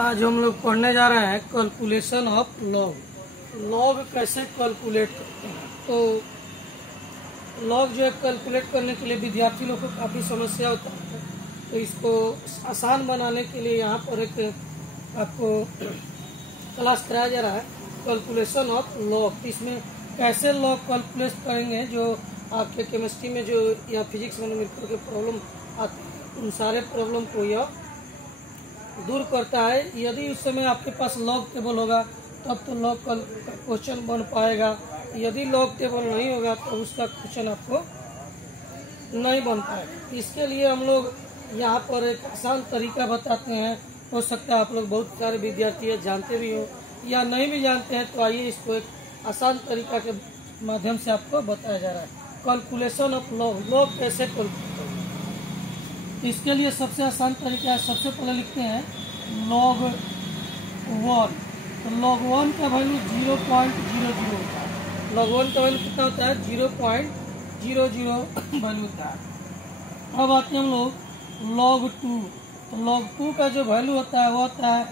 आज हम लोग पढ़ने जा रहे हैं कैलकुलेशन ऑफ लॉग। लॉग कैसे कैलकुलेट करते हैं। तो लॉग जो है कैलकुलेट करने के लिए विद्यार्थी लोग को काफ़ी समस्या होता है, तो इसको आसान बनाने के लिए यहाँ पर एक आपको क्लास कराया जा रहा है कैलकुलेशन ऑफ लॉग। इसमें कैसे लॉग कैलकुलेट करेंगे, जो आपके केमिस्ट्री में जो या फिजिक्स में न्यूमेरिकल के प्रॉब्लम आते हैं उन सारे प्रॉब्लम को यह दूर करता है। यदि उस समय आपके पास लॉग टेबल होगा तब तो लॉग का क्वेश्चन बन पाएगा, यदि लॉग टेबल नहीं होगा तो उसका क्वेश्चन आपको नहीं बन पाएगा। इसके लिए हम लोग यहाँ पर एक आसान तरीका बताते हैं। हो सकता है आप लोग बहुत सारे विद्यार्थी जानते भी हो या नहीं भी जानते हैं, तो आइए इसको एक आसान तरीका के माध्यम से आपको बताया जा रहा है कैलकुलेशन ऑफ लॉग। लॉग कैसे कैलकुलेट करें, इसके लिए सबसे आसान तरीका है, सबसे पहले लिखते हैं log 1। तो log 1 का वैल्यू 0.00 होता है। log 1 का वैल्यू कितना होता है? 0.00 वैल्यू होता है। अब आते हैं हम लोग log 2। तो log 2 का जो वैल्यू होता है वो होता है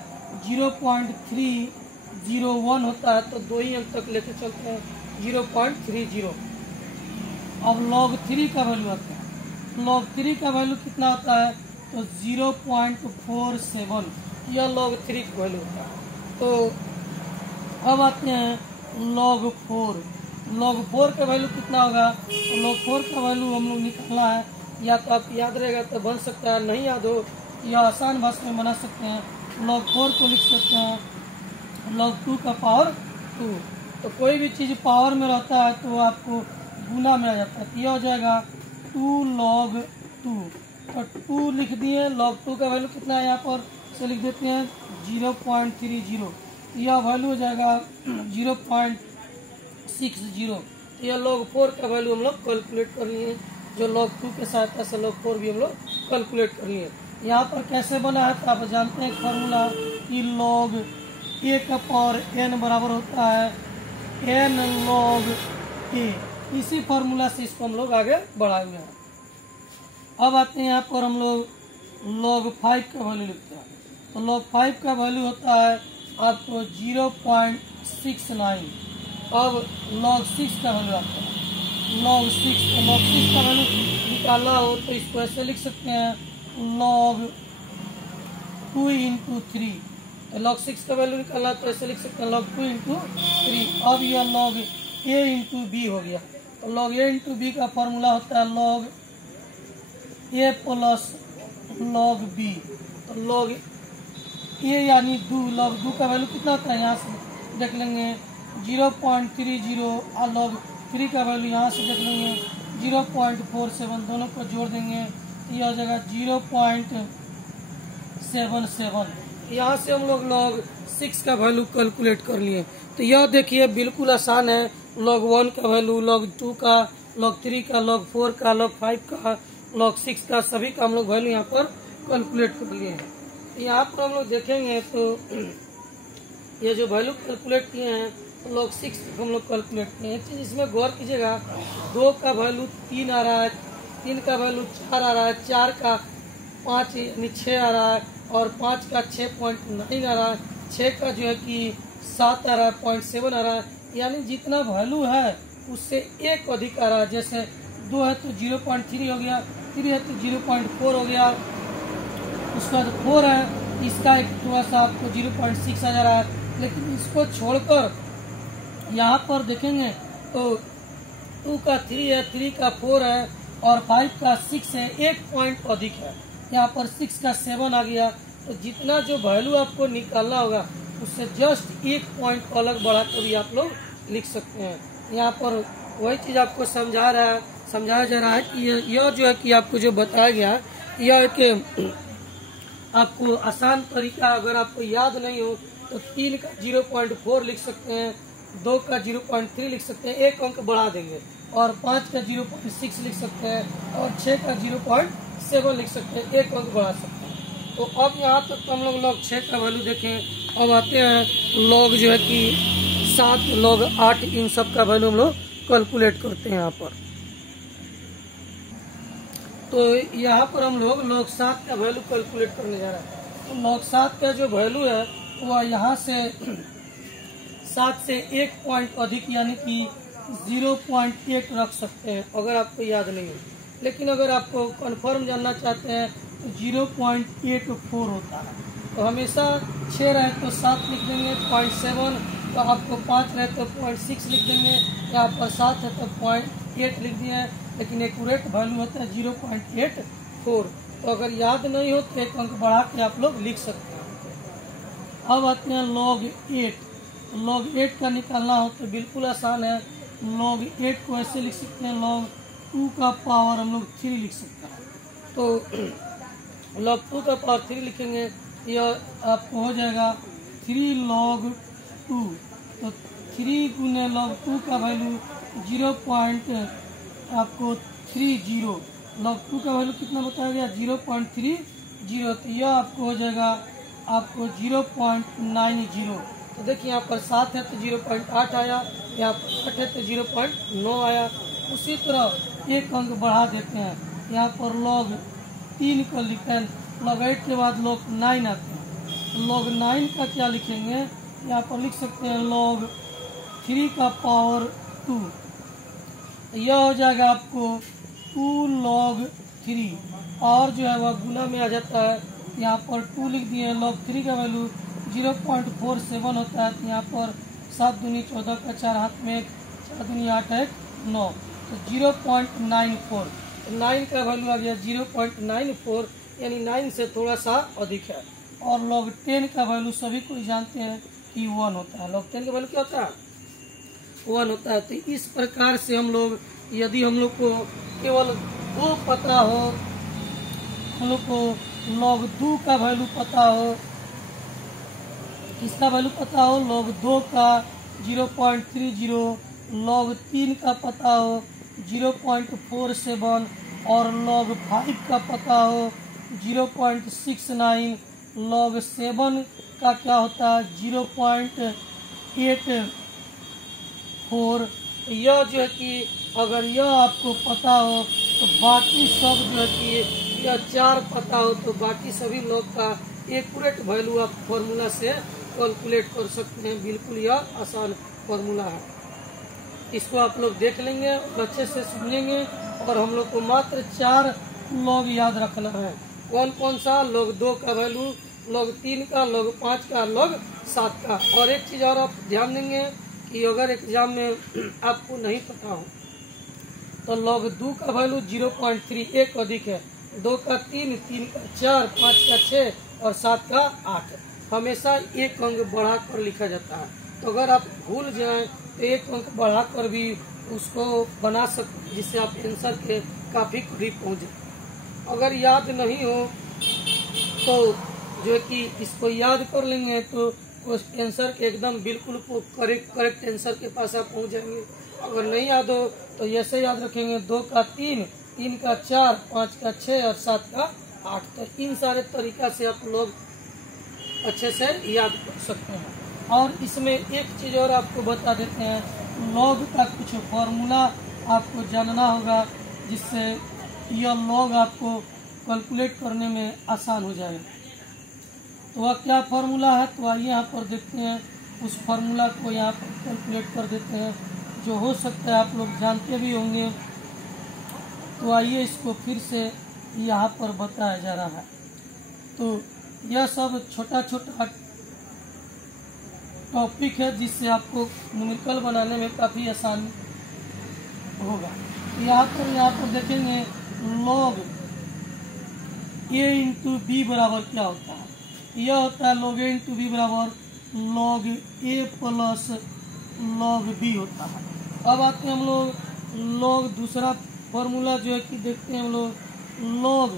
0.301 होता है। तो दो ही अंक तक लेके चलते हैं 0.30। अब log 3 का वैल्यू आता है, log 3 का वैल्यू कितना होता है? तो 0.47, यह log 3 का वैल्यू होता है। तो अब आते हैं log 4। log 4 का वैल्यू कितना होगा? तो log 4 का वैल्यू हम लोग निकालना है, या तो आप याद रहेगा तो बन सकता है, नहीं याद हो या आसान भाषा में बना सकते हैं। log 4 को लिख सकते हैं log 2 का पावर 2। तो कोई भी चीज़ पावर में रहता है तो आपको गुना में आ जाता है, तो यह हो जाएगा 2 log 2। तो 2 लिख दिए। log 2 का वैल्यू कितना है, यहाँ पर से लिख देते हैं 0.30। यह वैल्यू हो जाएगा 0.60। यह log 4 का वैल्यू हम लोग कैलकुलेट कर लिए, जो log 2 के सहायता से log 4 भी हम लोग कैलकुलेट कर लिए। यहाँ पर कैसे बना है तो आप जानते हैं फार्मूला कि log a का पावर n बराबर होता है n log a। इसी फार्मूला से इसको हम लोग आगे बढ़ाए हुए हैं। अब आते हैं यहाँ पर हम लोग log 5 का वैल्यू लिखते हैं। तो log 5 का वैल्यू होता है आपको 0.69। अब log 6 का वैल्यू आता है log 6। तो log 6 का वैल्यू निकालना हो तो इसको ऐसे लिख सकते हैं log 2 into 3। तो log 6 का वैल्यू निकालना तो ऐसे लिख सकते हैं log 2 into 3। अब यह log a into b हो गया। तो log a into b का फॉर्मूला होता है log a plus log b। तो log a यानी 2, log 2 का वैल्यू कितना होता है यहाँ से देख लेंगे 0.30, और log 3 का वैल्यू यहाँ से देख लेंगे 0.47। दोनों को जोड़ देंगे तो यह हो जाएगा 0.77। यहाँ से हम लोग log 6 का वैल्यू कैलकुलेट कर लिए। तो यह देखिए बिल्कुल आसान है। log 1 का वैल्यू, log 2 का, log 3 का, log 4 का, log 5 का, log 6 का, सभी का हम लोग वैल्यू यहाँ पर कैलकुलेट कर लिए हैं। यहाँ पर हम लोग देखेंगे तो ये जो वैल्यू कैलकुलेट किए हैं तो log 6 हम लोग कैलकुलेट किए हैं। एक चीज़ इसमें गौर कीजिएगा, 2 का वैल्यू 3 आ रहा है, 3 का वैल्यू 4 आ रहा है, 4 का 5 यानी 6 आ रहा है, और 5 का 6.9 आ रहा है, 6 का जो है कि 7 आ रहा है, 0.7 आ रहा है। यानी जितना वैल्यू है उससे एक अधिक आ रहा है। जैसे 2 है तो 0.3 हो गया, 3 है तो 0.4 हो गया, उसके बाद 4 है, इसका एक थोड़ा सा आपको 0.6 आ जा रहा है। लेकिन इसको छोड़कर यहाँ पर देखेंगे तो 2 का 3 है, 3 का 4 है, और 5 का 6 है, एक पॉइंट अधिक है। यहाँ पर 6 का 7 आ गया। तो जितना जो वैल्यू आपको निकालना होगा उससे जस्ट एक पॉइंट अलग बढ़ा कर भी आप लोग लिख सकते हैं। यहाँ पर वही चीज़ आपको समझाया जा रहा है कि यह जो है कि आपको जो बताया गया यह कि आपको आसान तरीका, अगर आपको याद नहीं हो तो 3 का 0.4 लिख सकते हैं, 2 का 0.3 लिख सकते हैं, एक अंक बढ़ा देंगे, और 5 का 0.6 लिख सकते हैं, और 6 का 0.7 लिख सकते हैं, एक अंक बढ़ा सकते हैं। तो अब यहाँ तक तो हम लोग log 6 का वैल्यू देखें। अब आते हैं log जो है कि 7, log 8, इन सब का वैल्यू हम लोग कैलकुलेट करते हैं यहाँ पर। तो यहाँ पर हम लोग log 7 का वैल्यू कैलकुलेट करने जा रहे हैं। log 7 का जो वैल्यू है वह यहाँ से 7 से 1 पॉइंट अधिक यानी कि 0.8 रख सकते हैं अगर आपको याद नहीं हो। लेकिन अगर आपको कंफर्म जानना चाहते हैं तो 0.84 होता है। तो हमेशा 6 रहे तो 7 लिख देंगे, 0.7 तो आपको 5 रहे तो 0.6 लिख देंगे, यहाँ पर 7 है तो 0.8 लिख दिए हैं। लेकिन एक्यूरेट वैल्यू होता है 0.84। तो अगर याद नहीं हो तो 1 अंक बढ़ा के आप लोग लिख सकते हैं। अब आते हैं log 8। log 8 का निकालना हो तो बिल्कुल आसान है। log 8 को ऐसे लिख सकते हैं, log 2 का पावर हम लोग 3 लिख सकते हैं। तो log 2 का पावर 3 लिखेंगे, यह आपको हो जाएगा 3 log 2। तो 3 गुने log 2 का वैल्यू 0.30। log 2 का वैल्यू कितना बताया गया 0.30। तो यह आपको हो जाएगा आपको 0.90। तो देखिए यहाँ पर 7 है तो 0.8 आया, यहाँ पर 8 है तो 0.9 आया। उसी तरह 1 अंक बढ़ा देते हैं, यहाँ पर log 3 को लिखते हैं, log 8 के बाद log 9 आते हैं। तो log 9 का क्या लिखेंगे, यहाँ पर लिख सकते हैं log 3 का पावर 2। यह हो जाएगा आपको 2 log 3 और जो है वह गुना में आ जाता है। यहाँ पर 2 लिख दिए, log 3 का वैल्यू 0.47 होता है। तो यहाँ पर 7 दूनी 14 का 4 हाथ में 4 दूनी 8 1 9, तो 0.94। 9 का वैल्यू आ गया 0.94, यानी 9 से थोड़ा सा अधिक है। और log 10 का वैल्यू सभी कोई जानते हैं कि 1 होता है। log 10 का वैल्यू क्या होता है 1 होता है। तो इस प्रकार से हम लोग, यदि हम लोग को केवल 2 पता हो, हम लोग को log 2 का वैल्यू पता हो, किसका वैल्यू पता हो log 2 का 0.30, log 3 का पता हो 0.47 और log 5 का पता हो 0.69, log 7 का क्या होता है 0.84। यह जो है कि अगर यह आपको पता हो तो बाकी सब जो है कि यह 4 पता हो तो बाकी सभी लोग का एक्यूरेट वैल्यू आप फॉर्मूला से कैलकुलेट कर सकते हैं। बिल्कुल यह आसान फॉर्मूला है, इसको आप लोग देख लेंगे और अच्छे से सुनेंगे। और हम लोग को मात्र 4 log याद रखना है। कौन कौन सा, log 2 का वैल्यू, log 3 का, log 5 का, log 7 का। और एक चीज और आप ध्यान देंगे कि अगर एग्जाम में आपको नहीं पता हो तो log 2 का वैल्यू 0.31 अधिक है, 2 का 3, 3 का 4, 5 का 6 और 7 का 8। हमेशा 1 अंक बढ़ा कर लिखा जाता है। तो अगर आप भूल जाएं तो 1 अंक बढ़ा कर भी उसको बना सकते, जिससे आप आंसर के काफी करीब पहुंच जाए। अगर याद नहीं हो तो जो है कि इसको याद कर लेंगे तो उस आंसर के एकदम बिल्कुल करेक्ट आंसर के पास आप पहुंच जाएंगे। अगर नहीं याद हो तो ऐसे याद रखेंगे 2 का 3, 3 का 4, 5 का 6 और 7 का 8। तो इन सारे तरीका से आप लोग अच्छे से याद कर सकते हैं। और इसमें एक चीज और आपको बता देते हैं, log का कुछ फॉर्मूला आपको जानना होगा जिससे यह log आपको कैलकुलेट करने में आसान हो जाए। तो वह क्या फॉर्मूला है, तो आइए यहाँ पर देखते हैं। उस फॉर्मूला को यहाँ पर कैलकुलेट कर देते हैं, जो हो सकता है आप लोग जानते भी होंगे। तो आइए इसको फिर से यहाँ पर बताया जा रहा है। तो यह सब छोटा छोटा टॉपिक है जिससे आपको न्यूमेरिकल बनाने में काफ़ी आसानी होगा। यहाँ पर देखेंगे log a इंटू बी बराबर क्या होता है। यह होता है log a इंटू बी बराबर log a plus log b होता है। अब आते हैं हम लोग log दूसरा फॉर्मूला जो है कि देखते हैं हम लोग log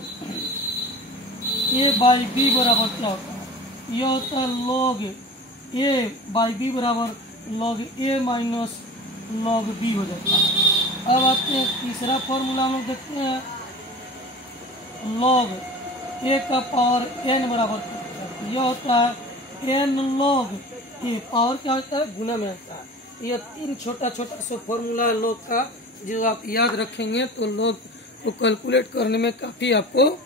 a बाई बी बराबर क्या होता है। यह होता है log a बाई बी बराबर log a minus log b हो जाता है। अब आते हैं तीसरा फॉर्मूला हम लोग देखते हैं log a का पावर n बराबर क्या होता है। यह होता है n log a, पावर क्या होता है गुना में आता है। यह 3 छोटा छोटा सा फॉर्मूला है log का, जो आप याद रखेंगे तो log को कैलकुलेट करने में काफ़ी आपको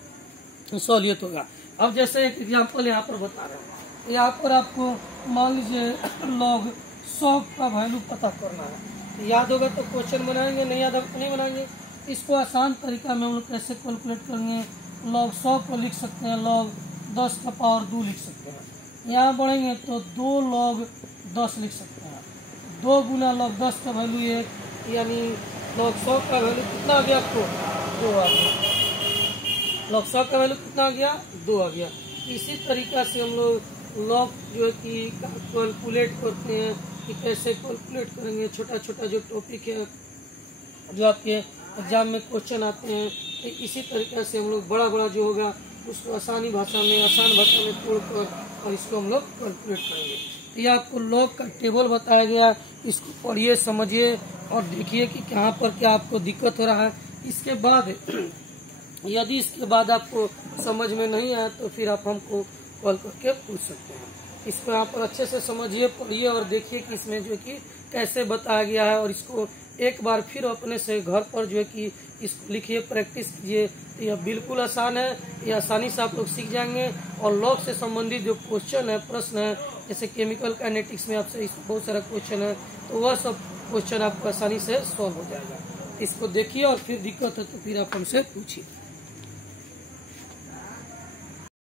सहूलियत होगा। अब जैसे एक एग्जांपल यहाँ पर बता रहे हैं, यहाँ पर आपको मान लीजिए लॉग 100 का वैल्यू पता करना है। याद होगा तो क्वेश्चन बनाएंगे, नहीं याद होगा तो नहीं बनाएंगे। इसको आसान तरीका में हम लोग कैसे कैलकुलेट करेंगे, लॉग 100 को लिख सकते हैं लॉग 10 का पावर 2 लिख सकते हैं। यहाँ बढ़ेंगे तो 2 लॉग 10 लिख सकते हैं। 2 गुना लॉग 10 का वैल्यू ये, यानी लॉग 100 का वैल्यू कितना आ गया आपको, 2 आ गया। लॉग 100 का वैल्यू कितना आ गया, 2 आ गया। इसी तरीका से हम लोग लॉग जो है कि कैलकुलेट करते हैं कि कैसे कैलकुलेट करेंगे। छोटा छोटा जो टॉपिक है जो आपके एग्जाम में क्वेश्चन आते हैं, तो इसी तरीके से हम लोग बड़ा बड़ा जो होगा उसको आसान भाषा में तोड़कर और इसको हम लोग कैलकुलेट करेंगे। तो ये आपको लॉग का टेबल बताया गया, इसको पढ़िए, समझिए और देखिए कि कहाँ पर क्या आपको दिक्कत हो रहा है। इसके बाद यदि इसके बाद आपको समझ में नहीं आया तो फिर आप हमको कॉल करके पूछ सकते हैं। इसको यहाँ पर अच्छे से समझिए, पढ़िए और देखिए कि इसमें जो है कि कैसे बताया गया है, और इसको एक बार फिर अपने से घर पर जो है कि इसको लिखिए, प्रैक्टिस कीजिए। तो यह बिल्कुल आसान है, ये आसानी से आप लोग सीख जाएंगे। और लॉग से संबंधित जो क्वेश्चन है, प्रश्न है, जैसे केमिकल काइनेटिक्स में आपसे बहुत सारा क्वेश्चन है, तो वह सब क्वेश्चन आपको आसानी से सॉल्व हो जाएगा। इसको देखिए और फिर दिक्कत है तो फिर आप हमसे पूछिए।